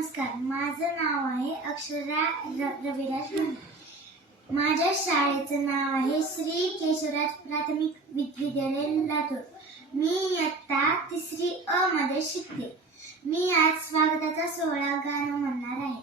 नमस्कार माझं नाव आहे अक्षरा रविराज माझ्या शाळेचं नाव आहे श्री केशवराज प्राथमिक विद्यालय लातूर. मी इयत्ता तिसरी अ मध्ये शिकते. मी आज स्वागताचा सोहळा गाणं म्हणणार आहे.